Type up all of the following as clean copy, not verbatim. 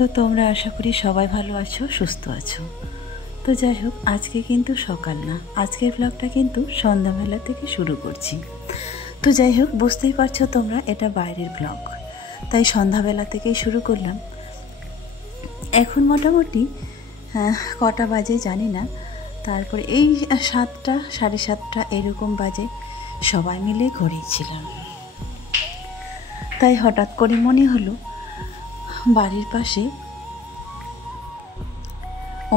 তো তোমরা আশা করি সবাই ভালো আছো, সুস্থ আছো। তো যাই হোক, আজকে কিন্তু সকাল না, আজকের ব্লগটা কিন্তু সন্ধ্যাবেলা থেকে শুরু করছি। তো যাই হোক, বুঝতেই পারছো তোমরা এটা বাইরের ব্লগ, তাই সন্ধ্যাবেলা থেকেই শুরু করলাম। এখন মোটামুটি কটা বাজে জানি না, তারপরে এই 7টা 7:30 এরকম বাজে। সবাই মিলে ঘুরেছিলাম, তাই হঠাৎ করে মনে হলো বাড়ির পাশে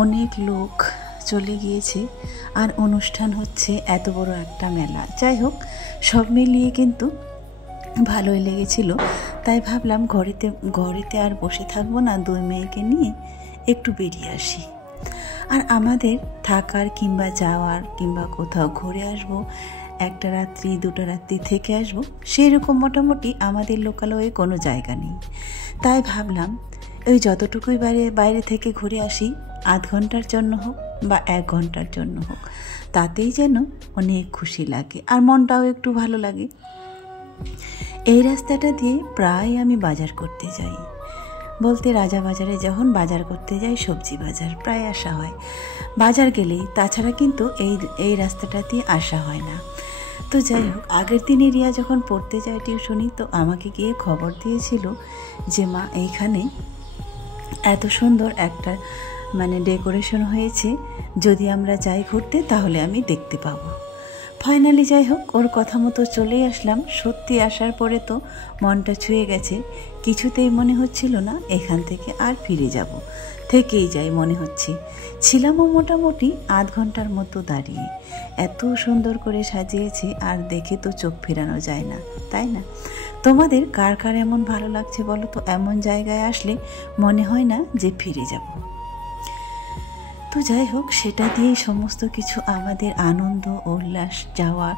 অনেক লোক চলে গিয়েছে আর অনুষ্ঠান হচ্ছে, এত বড় একটা মেলা। যাই হোক, সব মিলিয়ে কিন্তু ভালোই লেগেছিল। তাই ভাবলাম ঘরেতে আর বসে থাকবো না, 2 মেয়েকে নিয়ে একটু বেরিয়ে আসি। আর আমাদের থাকার কিংবা যাওয়ার কিংবা কোথাও ঘুরে আসবো, 1টা রাত্রি 2টা রাত্রি থেকে আসবো, সেই রকম মোটামুটি আমাদের লোকালয়ে কোনো জায়গা নেই। তাই ভাবলাম ওই যতটুকুই বাইরে থেকে ঘুরে আসি, আধ ঘন্টার জন্য হোক বা 1 ঘন্টার জন্য হোক, তাতেই যেন অনেক খুশি লাগে আর মনটাও একটু ভালো লাগে। এই রাস্তাটা দিয়ে প্রায় আমি বাজার করতে যাই, বলতে রাজা বাজারে যখন বাজার করতে যাই, সবজি বাজার প্রায় আসা হয় বাজার গেলেই, তাছাড়া কিন্তু এই রাস্তাটা দিয়ে আসা হয় না। তো যাই হোক, আগের দিনে রিয়া যখন পড়তে যায় টিউশনি, তো আমাকে গিয়ে খবর দিয়েছিল যে মা, এইখানে এত সুন্দর একটা ডেকোরেশন হয়েছে, যদি আমরা যাই ঘুরতে তাহলে আমি দেখতে পাবো। ফাইনালি যাই হোক, ওর কথা মতো চলেই আসলাম। সত্যি আসার পরে তো মনটা ছুঁয়ে গেছে, কিছুতেই মনে হচ্ছিল না এখান থেকে আর ফিরে যাব, থেকেই যাই মনে হচ্ছে। ছিলামও মোটামুটি আধ ঘন্টার মতো দাঁড়িয়ে। এত সুন্দর করে সাজিয়েছে আর দেখে তো চোখ ফেরানো যায় না, তাই না? তোমাদের কার কার এমন ভালো লাগছে বলো তো? এমন জায়গায় আসলে মনে হয় না যে ফিরে যাব। তো যাই হোক, সেটা দিয়েই সমস্ত কিছু আমাদের আনন্দ, উল্লাস, যাওয়া,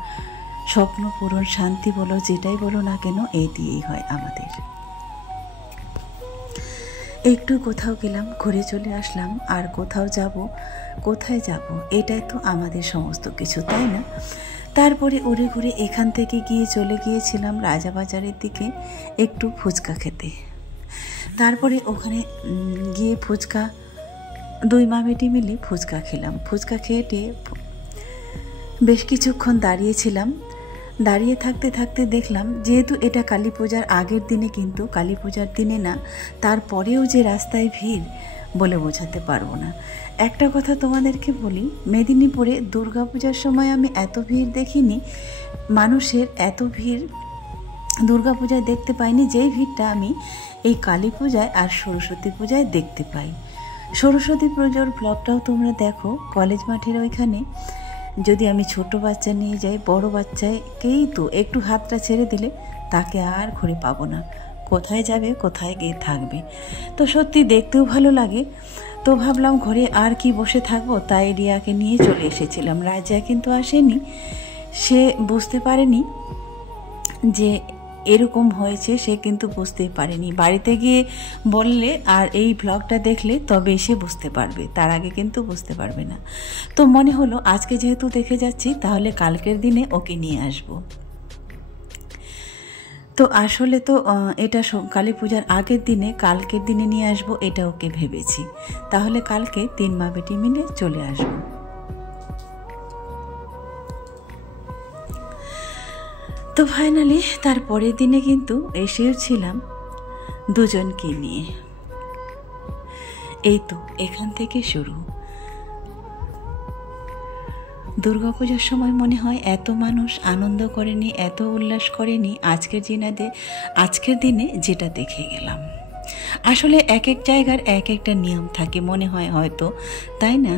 স্বপ্ন পূরণ, শান্তি বলো, যেটাই বলো না কেন, এই দিয়েই হয় আমাদের। একটু কোথাও গেলাম, ঘুরে চলে আসলাম, আর কোথাও যাব, কোথায় যাব, এটাই তো আমাদের সমস্ত কিছু, তাই না? তারপরে উড়ে ঘুরে এখান থেকে চলে গিয়েছিলাম রাজাবাজারের দিকে একটু ফুচকা খেতে। তারপরে ওখানে গিয়ে ফুচকা, 2 মা বেটি মিলে ফুচকা খেলাম। ফুচকা খেয়ে বেশ কিছুক্ষণ দাঁড়িয়েছিলাম। দাঁড়িয়ে থাকতে থাকতে দেখলাম, যেহেতু এটা কালী পূজার আগের দিনে, কিন্তু কালী পূজার দিনে না, তারপরেও যে রাস্তায় ভিড় বলে বোঝাতে পারবো না। একটা কথা তোমাদেরকে বলি, মেদিনীপুরে দুর্গাপূজার সময় আমি এত ভিড় দেখিনি, মানুষের এত ভিড় দুর্গাপূজায় দেখতে পাইনি, যেই ভিড়টা আমি এই কালী পূজায় আর সরস্বতী পূজায় দেখতে পাই। সরস্বতী পুজোর ব্লগটাও তোমরা দেখো, কলেজ মাঠের ওইখানে যদি আমি ছোট বাচ্চা নিয়ে যাই, বড় বাচ্চাকেই তো একটু হাতটা ছেড়ে দিলে তাকে আর ঘুরে পাবো না, কোথায় যাবে, কোথায় গিয়ে থাকবে। তো সত্যি দেখতেও ভালো লাগে। তো ভাবলাম ঘরে আর কি বসে থাকবো, তাই রিয়াকে নিয়ে চলে এসেছিলাম। রাজা কিন্তু আসেনি, সে বুঝতে পারেনি যে এরকম হয়েছে, সে কিন্তু বুঝতেই পারেনি। বাড়িতে গিয়ে বললে আর এই ব্লগটা দেখলে তবে সে বুঝতে পারবে, তার আগে কিন্তু বুঝতে পারবে না। তো মনে হলো আজকে যেহেতু দেখে যাচ্ছি, তাহলে কালকের দিনে ওকে নিয়ে আসব। তো আসলে তো এটা কালী পূজার আগের দিনে, কালকের দিনে নিয়ে আসব, এটা ওকে ভেবেছি। তাহলে কালকে 3 মা বেটি মিলে চলে আসবো। তো ফাইনালি তার পরের দিনে কিন্তু এসেও ছিলাম 2 জনকে নিয়ে। এই তো এখান থেকে শুরু। দুর্গাপূজার সময় মনে হয় এত মানুষ আনন্দ করেনি, এত উল্লাস করেনি আজকের দিনে যেটা দেখে গেলাম। আসলে এক এক জায়গার এক একটা নিয়ম থাকে মনে হয় হয়তো, তাই না?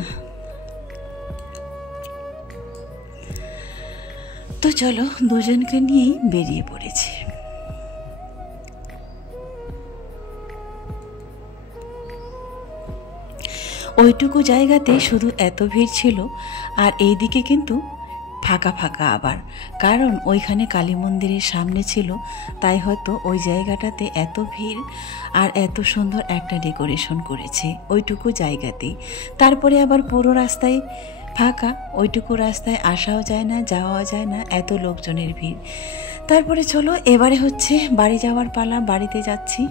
তো চলো, 2 জনকে নিয়েই বেরিয়ে পড়েছি। ওইটুকু জায়গাতে শুধু এত ভিড় ছিল, আর এইদিকে কিন্তু ফাঁকা ফাঁকা আবার, কারণ ওইখানে কালী মন্দিরের সামনে ছিল, তাই হয়তো ওই জায়গাটাতে এত ভিড় আর এত সুন্দর একটা ডেকোরেশন করেছে ওইটুকু জায়গাতেই। তারপরে আবার পুরো রাস্তায় ফাঁকা, ওইটুকু রাস্তায় আসাও যায় না, যাওয়াও যায় না, এত লোকজনের ভিড়। তারপরে চলো, এবারে হচ্ছে বাড়ি যাওয়ার পালা, বাড়িতে যাচ্ছি।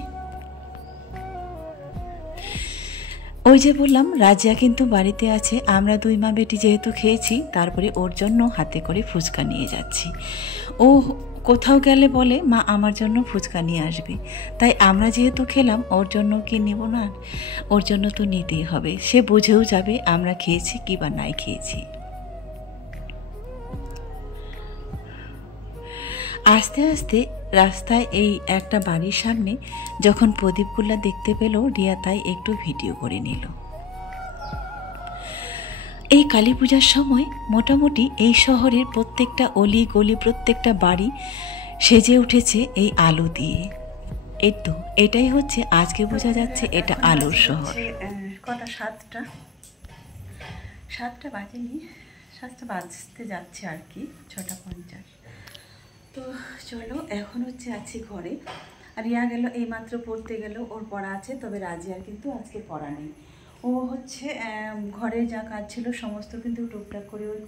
ওই যে বললাম রাজিয়া কিন্তু বাড়িতে আছে, আমরা দুই মা বেটি যেহেতু খেয়েছি, তারপরে ওর জন্য হাতে করে ফুচকা নিয়ে যাচ্ছি। ও কোথাও গেলে বলে মা আমার জন্য ফুচকা নিয়ে আসবে, তাই আমরা যেহেতু খেলাম ওর জন্য কি নেব না, ওর জন্য তো নিতেই হবে। সে বুঝেও যাবে আমরা খেয়েছি কি বা নাই খেয়েছি। আস্তে আস্তে রাস্তায় এই একটা বাড়ির সামনে যখন প্রদীপগুলা দেখতে পেল, রিয়া তাই একটু ভিডিও করে নিল। এই কালী পূজার সময় মোটামুটি এই শহরের প্রত্যেকটা অলি গলি, প্রত্যেকটা বাড়ি সেজে উঠেছে এই আলো দিয়ে। এই তো এটাই হচ্ছে, আজকে বোঝা যাচ্ছে এটা আলোর শহর। কটা 7টা বাজেনি, 7টা বাজতে যাচ্ছে আর কি, 6:50। তো চলো এখন হচ্ছে আছি ঘরে। আর রিয়া গেল এইমাত্র পড়তে গেল, ওর পড়া আছে, তবে রাজিয়ার কিন্তু আজকে পড়া নেই। ও হচ্ছে ঘরে যা কাজ ছিল সমস্ত কিন্তু টুকটাক করে ওই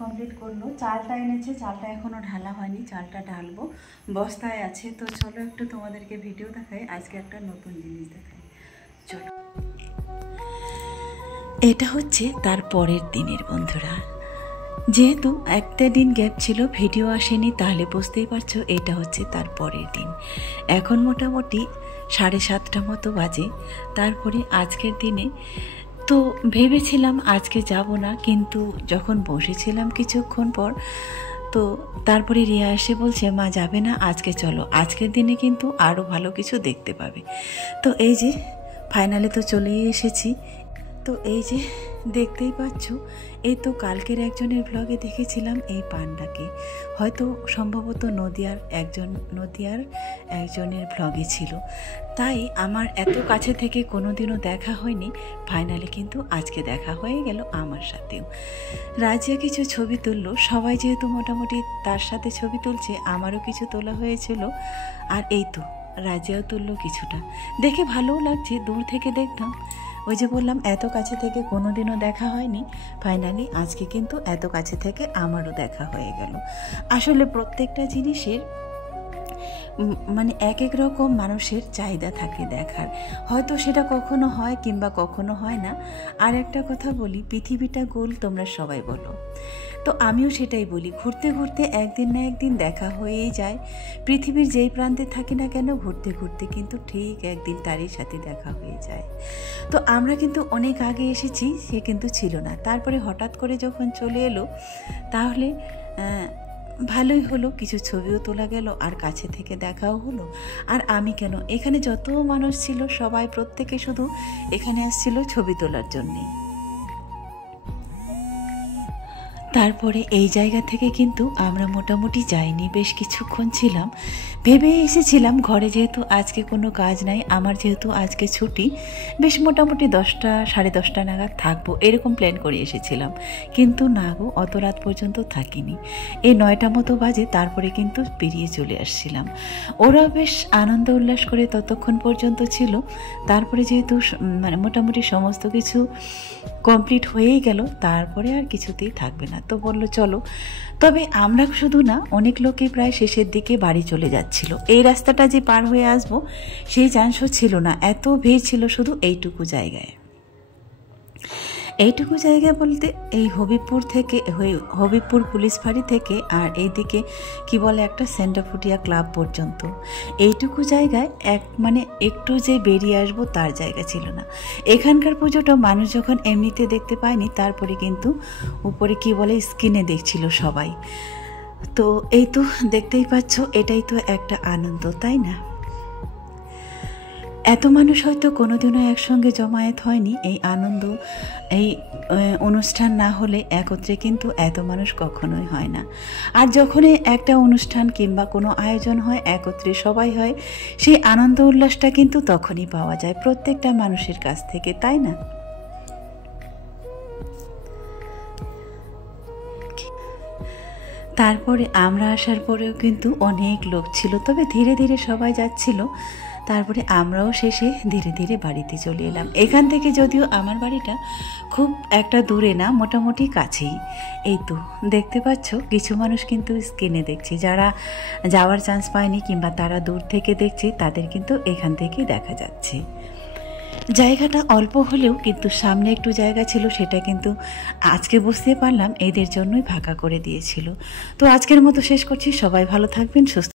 কমপ্লিট করলো। চালটা এনেছে, চালটা এখনও ঢালা হয়নি, চালটা ঢালবো, বস্তায় আছে। তো চলো একটু তোমাদেরকে ভিডিও দেখাই, আজকে একটা নতুন জিনিস দেখাই। চলো, এটা হচ্ছে তার পরের দিনের বন্ধুরা। যেহেতু একটা দিন গ্যাপ ছিল, ভিডিও আসেনি, তাহলে বুঝতেই পারছো এটা হচ্ছে তার পরের দিন। এখন মোটামুটি 7:30 মতো বাজে। তারপরে আজকের দিনে তো ভেবেছিলাম আজকে যাব না, কিন্তু যখন বসেছিলাম কিছুক্ষণ পর, তো তারপরে রিয়া এসে বলছে মা যাবে না, আজকে চলো, আজকের দিনে কিন্তু আরও ভালো কিছু দেখতে পাবে। তো এই যে ফাইনালে তো চলেই এসেছি। তো এই যে দেখতেই পাচ্ছ, এই তো কালকের একজনের ব্লগে দেখেছিলাম এই পান্ডাকে, হয়তো সম্ভবত নদিয়ার একজনের ব্লগে ছিল। তাই আমার এত কাছে থেকে কোনোদিনও দেখা হয়নি, ফাইনালে কিন্তু আজকে দেখা হয়ে গেল আমার সাথেও। রাজিয়া কিছু ছবি তুললো, সবাই যেহেতু মোটামুটি তার সাথে ছবি তুলছে, আমারও কিছু তোলা হয়েছিল। আর এই তো রাজিয়াও তুললো কিছুটা, দেখে ভালোও লাগছে। দূর থেকে দেখতাম, ওই যে বললাম এত কাছে থেকে কোনোদিনও দেখা হয়নি, ফাইনালি আজকে কিন্তু এত কাছে থেকে আমারও দেখা হয়ে গেল। আসলে প্রত্যেকটা জিনিসের মানে এক এক রকম মানুষের চাহিদা থাকে দেখার, হয়তো সেটা কখনো হয় কিংবা কখনো হয় না। আর একটা কথা বলি, পৃথিবীটা গোল তোমরা সবাই বলো, তো আমিও সেটাই বলি, ঘুরতে ঘুরতে একদিন না একদিন দেখা হয়েই যায়। পৃথিবীর যেই প্রান্তে থাকি না কেন, ঘুরতে ঘুরতে কিন্তু ঠিক একদিন তারই সাথে দেখা হয়ে যায়। তো আমরা কিন্তু অনেক আগে এসেছি, সে কিন্তু ছিল না, তারপরে হঠাৎ করে যখন চলে এলো, তাহলে ভালোই হলো, কিছু ছবিও তোলা গেল আর কাছে থেকে দেখাও হলো। আর আমি কেন, এখানে যত মানুষ ছিল সবাই প্রত্যেকে শুধু এখানে আসছিল ছবি তোলার জন্যেই। তারপরে এই জায়গা থেকে কিন্তু আমরা মোটামুটি যাইনি, বেশ কিছুক্ষণ ছিলাম। ভেবে এসেছিলাম ঘরে যেহেতু আজকে কোনো কাজ নাই, আমার যেহেতু আজকে ছুটি, বেশ মোটামুটি 10টা 10:30 নাগাদ থাকবো, এরকম প্ল্যান করে এসেছিলাম। কিন্তু না গো, অত রাত পর্যন্ত থাকিনি, এই 9টা মতো বাজে, তারপরে কিন্তু বেরিয়ে চলে আসছিলাম। ওরা বেশ আনন্দ উল্লাস করে ততক্ষণ পর্যন্ত ছিল। তারপরে যেহেতু মানে মোটামুটি সমস্ত কিছু কমপ্লিট হয়েই গেল, তারপরে আর কিছুতেই থাকবে না, তো বললো চলো। তবে আমরা শুধু না, অনেক লোকই প্রায় শেষের দিকে বাড়ি চলে যাচ্ছিল। এই রাস্তাটা যে পার হয়ে আসবো সেই চান্সও ছিল না, এত ভিড় ছিল শুধু এইটুকু জায়গায়। এইটুকু জায়গা বলতে এই হবিবপুর পুলিশ ফাঁড়ি থেকে আর এইদিকে কি বলে একটা সেন্টাফুটিয়া ক্লাব পর্যন্ত, এইটুকু জায়গায় মানে একটু যে বেরিয়ে আসবো তার জায়গা ছিল না। এখানকার পুজোটা মানুষ যখন এমনিতে দেখতে পায়নি, তারপরে কিন্তু উপরে কি বলে স্ক্রিনে দেখছিল সবাই। তো এই তো দেখতেই পাচ্ছ, এটাই তো একটা আনন্দ, তাই না? এত মানুষ হয়তো কোনোদিনও একসঙ্গে জমায়েত হয়নি। এই আনন্দ, এই অনুষ্ঠান না হলে একত্রে কিন্তু এত মানুষ কখনোই হয় না। আর যখনই একটা অনুষ্ঠান কিংবা কোনো আয়োজন হয়, একত্রে সবাই হয়, সেই আনন্দ উল্লাসটা কিন্তু তখনই পাওয়া যায় প্রত্যেকটা মানুষের কাছ থেকে, তাই না? তারপরে আমরা আসার পরেও কিন্তু অনেক লোক ছিল, তবে ধীরে ধীরে সবাই যাচ্ছিল। তারপরে আমরাও শেষে ধীরে ধীরে বাড়িতে চলে এলাম। এখান থেকে যদিও আমার বাড়িটা খুব একটা দূরে না, মোটামুটি কাছেই। এই তো দেখতে পাচ্ছ, কিছু মানুষ কিন্তু স্ক্রিনে দেখছে, যারা যাওয়ার চান্স পায়নি কিংবা তারা দূর থেকে দেখছে, তাদের কিন্তু এখান থেকেই দেখা যাচ্ছে। জায়গাটা অল্প হলেও কিন্তু সামনে একটু জায়গা ছিল, সেটা কিন্তু আজকে বুঝতে পারলাম এদের জন্যই ফাঁকা করে দিয়েছিল। তো আজকের মতো শেষ করছি। সবাই ভালো থাকবেন, সুস্থ